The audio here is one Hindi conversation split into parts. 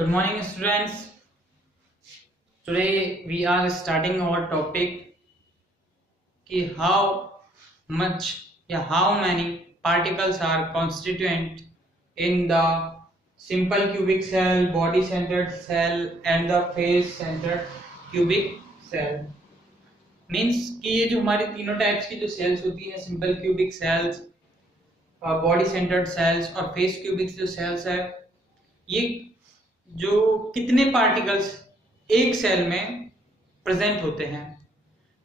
Good morning, students. Today we are starting our topic कि how many particles are constituent in the simple cubic cell, body centered cell and the face centered cubic cell. Means कि ये जो हमारी तीनों टाइप्स की जो सेल्स होती हैं, simple cubic cells, body centred cells और फेस क्यूबिक जो सेल्स है, ये जो कितने पार्टिकल्स एक सेल में प्रेजेंट होते हैं,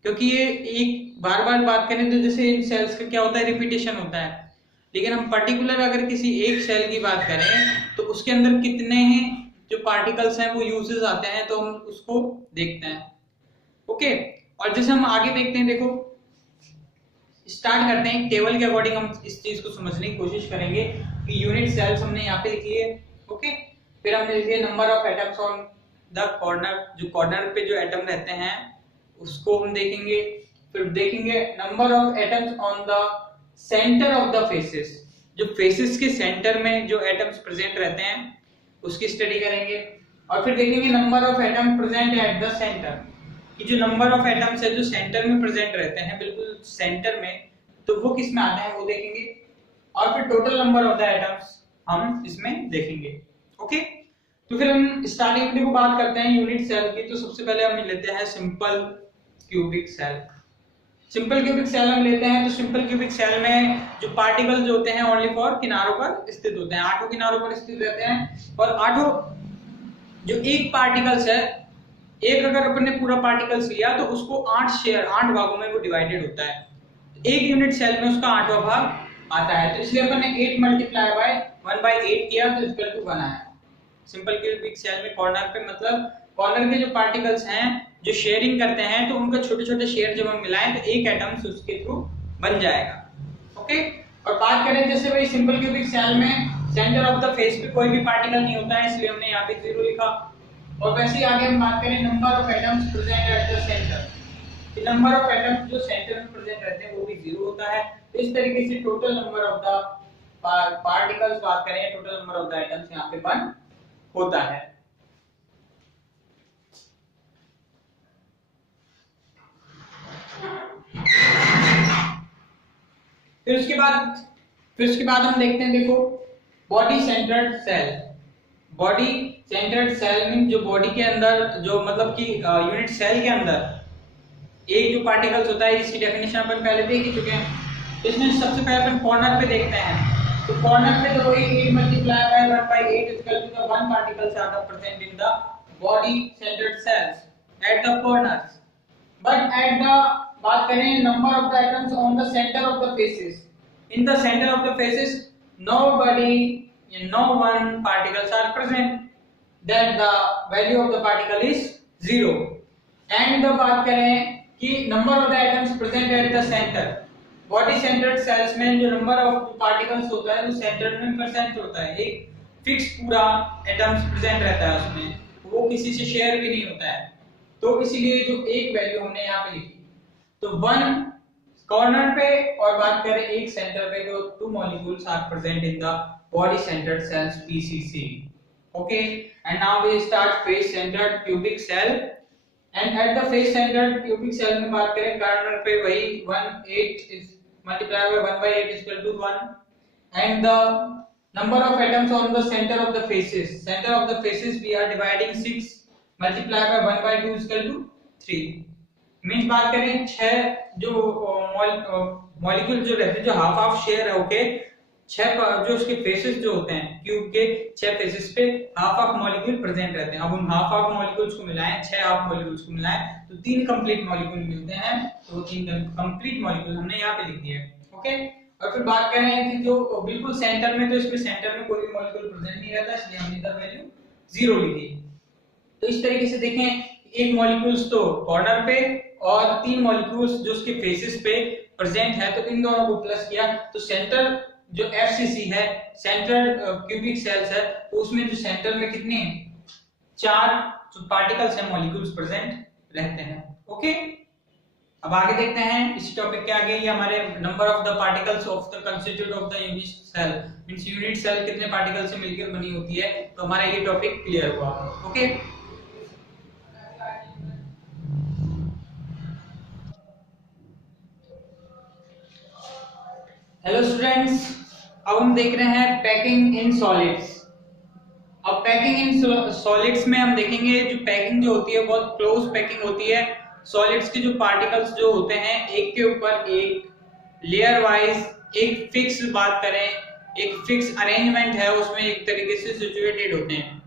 क्योंकि ये एक बार बार बात करें तो जैसे इन सेल्स का क्या होता है, रिपीटेशन होता है, लेकिन हम पर्टिकुलर अगर किसी एक सेल की बात करें तो उसके अंदर कितने हैं जो पार्टिकल्स हैं वो यूजेस आते हैं, तो हम उसको देखते हैं। ओके, और जैसे हम आगे देखते हैं, देखो स्टार्ट करते हैं टेबल के अकॉर्डिंग हम इस चीज को समझने की कोशिश करेंगे कि यूनिट सेल्स हमने यहाँ पे लिख लिए। ओके, फिर हमने लिख लिया number of atoms on the corner, जो कॉर्नर पे जो एटम रहते हैं उसको हम देखेंगे। फिर देखेंगे number of atoms on the centre of the faces, जो फेसेस के सेंटर में जो एटम्स प्रेजेंट रहते हैं उसकी स्टडी करेंगे। और फिर देखेंगे number of atom present at the centre, कि जो नंबर ऑफ एटम्स है जो सेंटर में प्रेजेंट रहते हैं, बिल्कुल सेंटर में, तो वो किस में आते हैं वो देखेंगे। और फिर total number of the atoms हम इसमें देखेंगे। ओके, तो फिर हम स्टार्टिंग में बात करते हैं यूनिट सेल की। तो सबसे पहले हम लेते हैं simple cubic cell. Simple cubic cell हम लेते हैं तो सिंपल क्यूबिक सेल में जो पार्टिकल जो होते हैं ओनली फॉर किनारों पर स्थित होते हैं, 8 किनारों पर स्थित रहते हैं। और 8 जो एक पार्टिकल्स है, एक अगर अपन ने पूरा पार्टिकल्स लिया तो उसको 8 भागों में वो डिवाइडेड होता है। एक यूनिट सेल में उसका 8वां भाग आता है, तो इसलिए अपन ने 8 मल्टीप्लाई बाय 1/8 किया तो इक्वल टू 1 आया। सिंपल क्यूबिक सेल में कॉर्नर पे, मतलब कॉर्नर के जो पार्टिकल्स हैं जो शेयरिंग करते हैं, तो उनका छोटे छोटे शेयर जब हम मिलाएं तो एक एटम्स उसके थ्रू बन जाएगा। ओके, और बात करें जैसे भाई सिंपल क्यूबिक सेल में सेंटर ऑफ द फेस पे कोई भी पार्टिकल नहीं होता है, इसलिए हमने यहाँ पे 0 लिखा। और वैसे ही आगे हम बात करें number of atoms present at the centre, number of atoms जो सेंटर में प्रेजेंट रहते हैं वो भी 0 होता है। तो इस तरीके से total number of the particles बात करें, total number of the atoms यहाँ पे 1 होता है। फिर उसके बाद हम देखते हैं, देखो body centred cell. Body centred cell में जो बॉडी के अंदर जो मतलब कि यूनिट सेल के अंदर एक जो पार्टिकल्स होता है, इसकी डेफिनेशन अपन पहले देख ही चुके हैं। तो इसमें सबसे पहले अपन कॉर्नर पे देखते हैं, तो कॉर्नर पे तो वही 8 multiply by 1/8 equal to the 1 particles are present in the body centred cells at the corners. But at the बात करें number of the atoms on the centre of the faces, in the centre of the faces no one particles are present, that the value of the particle is 0। and the बात करें कि number of the atoms present at the centre, body centred cells में जो नंबर ऑफ पार्टिकल्स होता है वो सेंटर में प्रेजेंट होता है, एक फिक्स पूरा एटम्स प्रेजेंट रहता है उसमें, वो किसी से शेयर भी नहीं होता है। तो इसीलिए जो एक वैल्यू हमने यहाँ पे लिखी, तो 1 कॉर्नर पे और बात करें एक सेंटर पे, तो 2 molecules are present in the body centered cells PCC। okay, and now we start face centered cubic cell। and at the face centered cubic cell में बात करें कॉर्नर पे वही 1/8 is multiplied by 1/8 is equal to 1। and the number of atoms on the center of the faces we are dividing 6 multiplied by 1/2 is equal to 3। Means बात करें 6 जो मॉलिक्यूल जो रहते हैं जो हाफ शेयर है, ओके, 6 जो उसके फेसेस जो होते हैं क्यूब के 6 फेसेस पे हाफ मॉलिक्यूल प्रेजेंट रहते हैं। अब उन हाफ मॉलिक्यूल्स को मिलाएं, 6 हाफ मॉलिक्यूल्स को मिलाएं तो 3 कंप्लीट मॉलिक्यूल मिलते हैं, तो 3 कंप्लीट मॉलिक्यूल हमने यहाँ पे लिख दिए। ओके, और फिर बात करें कि जो बिल्कुल सेंटर में, तो इसमें सेंटर में कोई भी मॉलिक्यूल प्रेजेंट नहीं रहता, इसलिए हमने इधर वैल्यू 0 लिखी। तो इस तरीके से देखें, एक मॉलिक्यूल्स तो कॉर्नर पे और 3 मॉलिक्यूल्स जो उसके फेसेस पे प्रेजेंट है, तो इन दोनों को प्लस किया तो सेंटर जो FCC है, सेंट्रल क्यूबिक सेल्स है, तो उसमें जो सेंटर में कितने 4 जो पार्टिकल्स हैं, मॉलिक्यूल्स प्रेजेंट रहते हैं। ओके, अब आगे देखते हैं इसी टॉपिक के आगे, ये हमारे number of the particles of the constitute of the unit cell, means unit cell कितने पार्टिकल से मिलकर बनी होती है, तो हमारा ये टॉपिक क्लियर हुआ। ओके, हेलो स्टूडेंट्स, अब हम देख रहे हैं पैकिंग इन सॉलिड्स। अब पैकिंग इन सॉलिड्स में हम देखेंगे जो पैकिंग जो होती है बहुत क्लोज पैकिंग होती है। सॉलिड्स के जो पार्टिकल्स जो होते हैं एक के ऊपर एक लेयर वाइज एक फिक्स बात करें, एक फिक्स अरेंजमेंट है उसमें एक तरीके से सिचुएटेड होते हैं,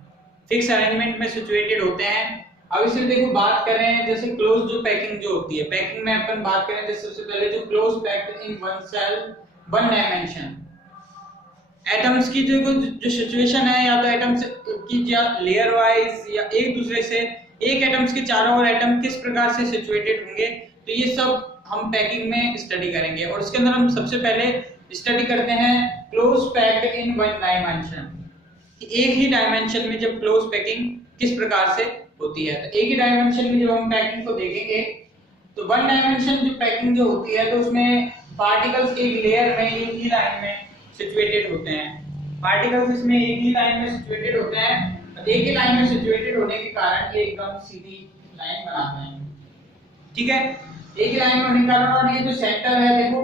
फिक्स अरेंजमेंट में सिचुएटेड होते हैं। अब इसे देखो बात करें जैसे क्लोज जो पैकिंग जो होती है, पैकिंग में अपन बात करें जैसे सबसे पहले जो close packed in one cell one dimension, atoms की जो सिचुएशन है या तो एटम्स की लेयर वाइज या एक दूसरे से एक एटम्स के चारों ओर एटम किस प्रकार से सिचुएटेड होंगे, तो ये सब हम पैकिंग में स्टडी करेंगे। और उसके अंदर हम सबसे पहले स्टडी करते हैं close packed in one dimension, एक ही डायमेंशन में जब क्लोज पैकिंग किस प्रकार से होती है। तो एक ही डायमेंशन में जब हम पैकिंग को देखेंगे तो वन डायमेंशन जो पैकिंग जो होती है तो उसमें पार्टिकल्स एक लेयर में एक ही लाइन में सिचुएटेड होते हैं, पार्टिकल्स इसमें एक ही लाइन में सिचुएटेड होते हैं। एक ही लाइन में सिचुएटेड होने के कारण ये एकदम सीधी लाइन बनाते हैं, ठीक है, एक ही लाइन में होने के कारण। और ये जो सेंटर है देखो,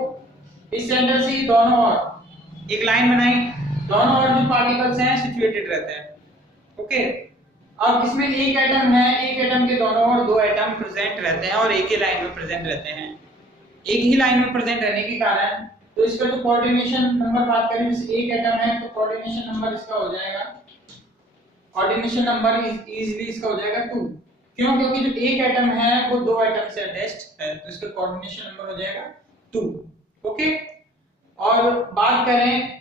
इस सेंटर से दोनों ओर एक लाइन बनाई, दोनों ओर जो पार्टिकल्स हैं सिचुएटेड रहते हैं। ओके, अब इसमें एक एटम है, एक एटम के दोनों ओर दो एटम प्रेजेंट रहते हैं और एक ही लाइन में प्रेजेंट रहते हैं। एक ही लाइन में प्रेजेंट रहने के कारण तो इसका जो कोऑर्डिनेशन नंबर बात करें, जैसे एक एटम है तो कोऑर्डिनेशन नंबर इसका हो जाएगा, कोऑर्डिनेशन नंबर इजीली इसका हो जाएगा 2। क्यों? क्योंकि जो एक एटम है वो दो एटम से अटैच्ड है तो इसका कोऑर्डिनेशन नंबर हो जाएगा 2। ओके, और बात करें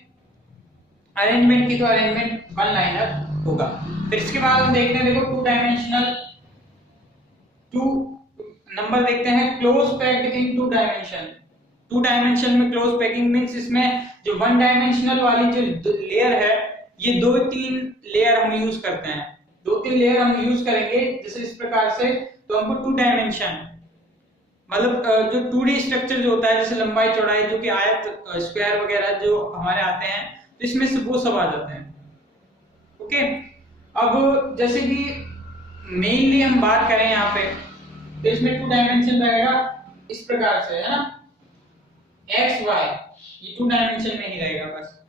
अरेंजमेंट की तो अरेंजमेंट वन लाइनर होगा। फिर इसके बाद हम देखते हैं, देखो टू डायमेंशनल, टू नंबर देखते हैं close packed in two dimension. Two dimension में क्लोज पैकिंग मींस इसमें जो वन डायमेंशनल वाली जो लेयर है ये दो तीन लेयर हम यूज करते हैं, दो तीन लेयर हम यूज करेंगे जैसे इस प्रकार से। तो हमको टू डायमेंशन मतलब जो 2D स्ट्रक्चर जो होता है जैसे लंबाई चौड़ाई जो कि आयत स्क्वायर वगैरह जो हमारे आते हैं तो इसमें से वो सब आ जाते हैं। ओके, अब जैसे कि मेनली हम बात करें यहाँ पे तो इसमें टू डायमेंशन रहेगा इस प्रकार से, है ना, एक्स वाई, ये टू डायमेंशन में ही रहेगा बस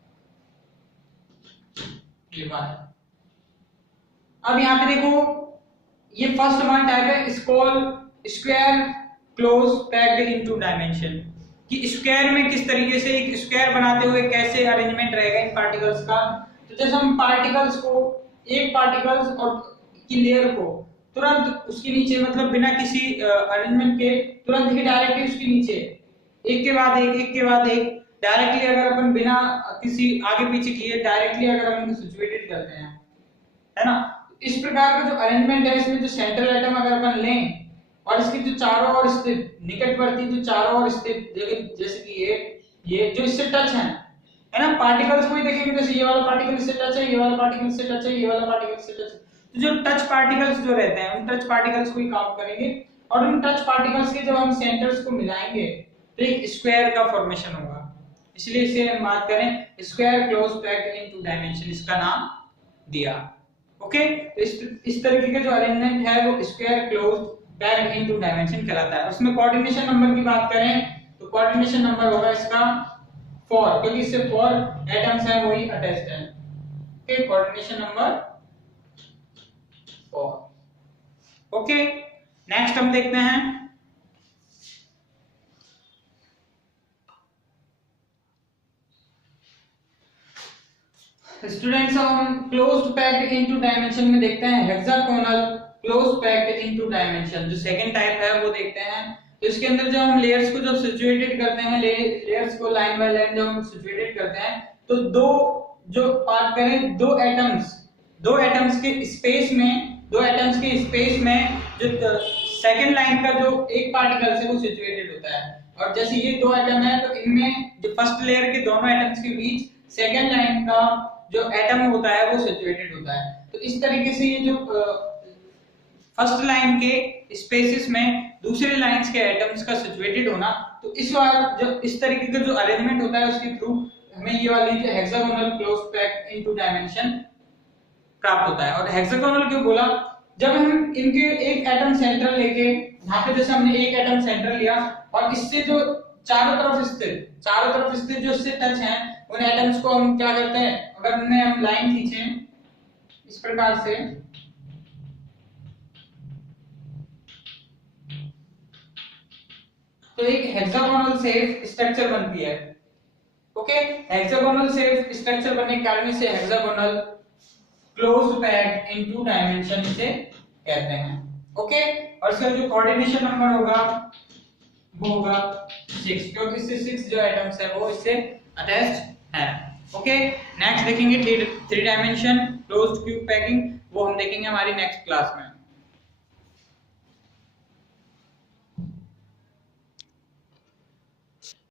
ये बात। अब यहाँ पे देखो ये फर्स्ट वन टाइप है square close packed in two dimension, कि स्क्वायर में किस तरीके से एक स्क्वायर बनाते हुए कैसे अरेंजमेंट रहेगा इन पार्टिकल्स का। तो जैसे हम पार्टिकल्स को एक पार्टिकल्स और की लेयर को तुरंत उसके नीचे मतलब बिना किसी अरेंजमेंट के तुरंत ही डायरेक्टली उसके नीचे एक के बाद एक डायरेक्टली अगर अपन बिना किसी आगे पीछे किए डायरेक्टली अगर हम इनको सिचुएटेड करते हैं, है ना, इस प्रकार का जो अरेंजमेंट है इसमें जो सेंट्रल एटम अगर अपन लें और इसके जो चारों ओर स्थित निकटवर्ती जो चारों ओर स्थित जैसे कि ये जो इससे टच है ना, पार्टिकल्स को ही देखेंगे जैसे ये वाला पार्टिकल इससे टच है, ये वाला पार्टिकल इससे टच है, ये वाला पार्टिकल इससे टच है। तो जो टच पार्टिकल्स जो रहते हैं उन टच पार्टिकल्स को ही काउंट करेंगे और उन टच पार्टिकल्स के जब हम सेंटर्स को मिलाएंगे तो एक स्क्वायर का फॉर्मेशन होगा। इसलिए इसे हम बात करें square close packed in two dimension, इसका नाम दिया। ओके, तो इस तरीके का जो अरेंजमेंट है वो square close packed in two dimension कहलाता है। उसमें कोऑर्डिनेशन नंबर की बात करें तो कोऑर्डिनेशन नंबर होगा इसका 4, क्योंकि इससे 4 एटम्स हैं वही अटैच्ड हैं। Okay, coordination number 4। Okay, next हम देखते हैं स्टूडेंट्स, हम क्लोज्ड पैक्ड इनटू डायमेंशन में देखते हैं hexagonal close packed into dimension, जो सेकंड टाइप है वो देखते हैं। तो इसके अंदर जब हम लेयर्स को जब सिचुएटेड करते हैं, लेयर्स को लाइन बाय लाइन जब हम सिचुएटेड करते हैं तो दो जो बात करें दो एटम्स के स्पेस में जो सेकंड लाइन का जो एक पार्टिकल है वो सिचुएटेड होता है। और जैसे ये दो एटम है तो इनमें जो फर्स्ट लेयर के दोनों एटम्स के बीच सेकंड लाइन का जो एटम होता है वो सिचुएटेड होता है। तो इस तरीके से ये जो फर्स्ट लाइन के स्पेसेस में दूसरे लाइंस के एटम्स का सिचुएटेड होना, तो इस वाला जो इस तरीके का जो अरेंजमेंट होता है उसके थ्रू हमें ये वाली जो हेक्सागोनल क्लोज पैक्ड इन 2 डायमेंशन प्राप्त होता है। और हेक्सागोनल क्यों बोला, जब हम इनके एक एटम सेंट्रल लेके, यहाँ पे जैसे हमने एक एटम सेंट्रल लिया और इससे जो चारों तरफ स्थित जो इससे टच हैं उन एटम्स को हम क्या करते हैं, अगर उनमें हम लाइन खींचे इस प्रकार से, तो एक हेक्सागोनल शेप स्ट्रक्चर बनती है। ओके, हेक्सागोनल शेप स्ट्रक्चर बनने के कारण इसे hexagonal closed packed in 2 dimension इसे कहते हैं। ओके, और इसका जो कोऑर्डिनेशन नंबर होगा वो होगा 6, क्योंकि इससे 6 जो एटम्स है वो इससे अटैच्ड है। ओके, नेक्स्ट देखेंगे 3 डायमेंशन क्लोज्ड क्यूब पैकिंग, वो हम देखेंगे हमारी नेक्स्ट क्लास में।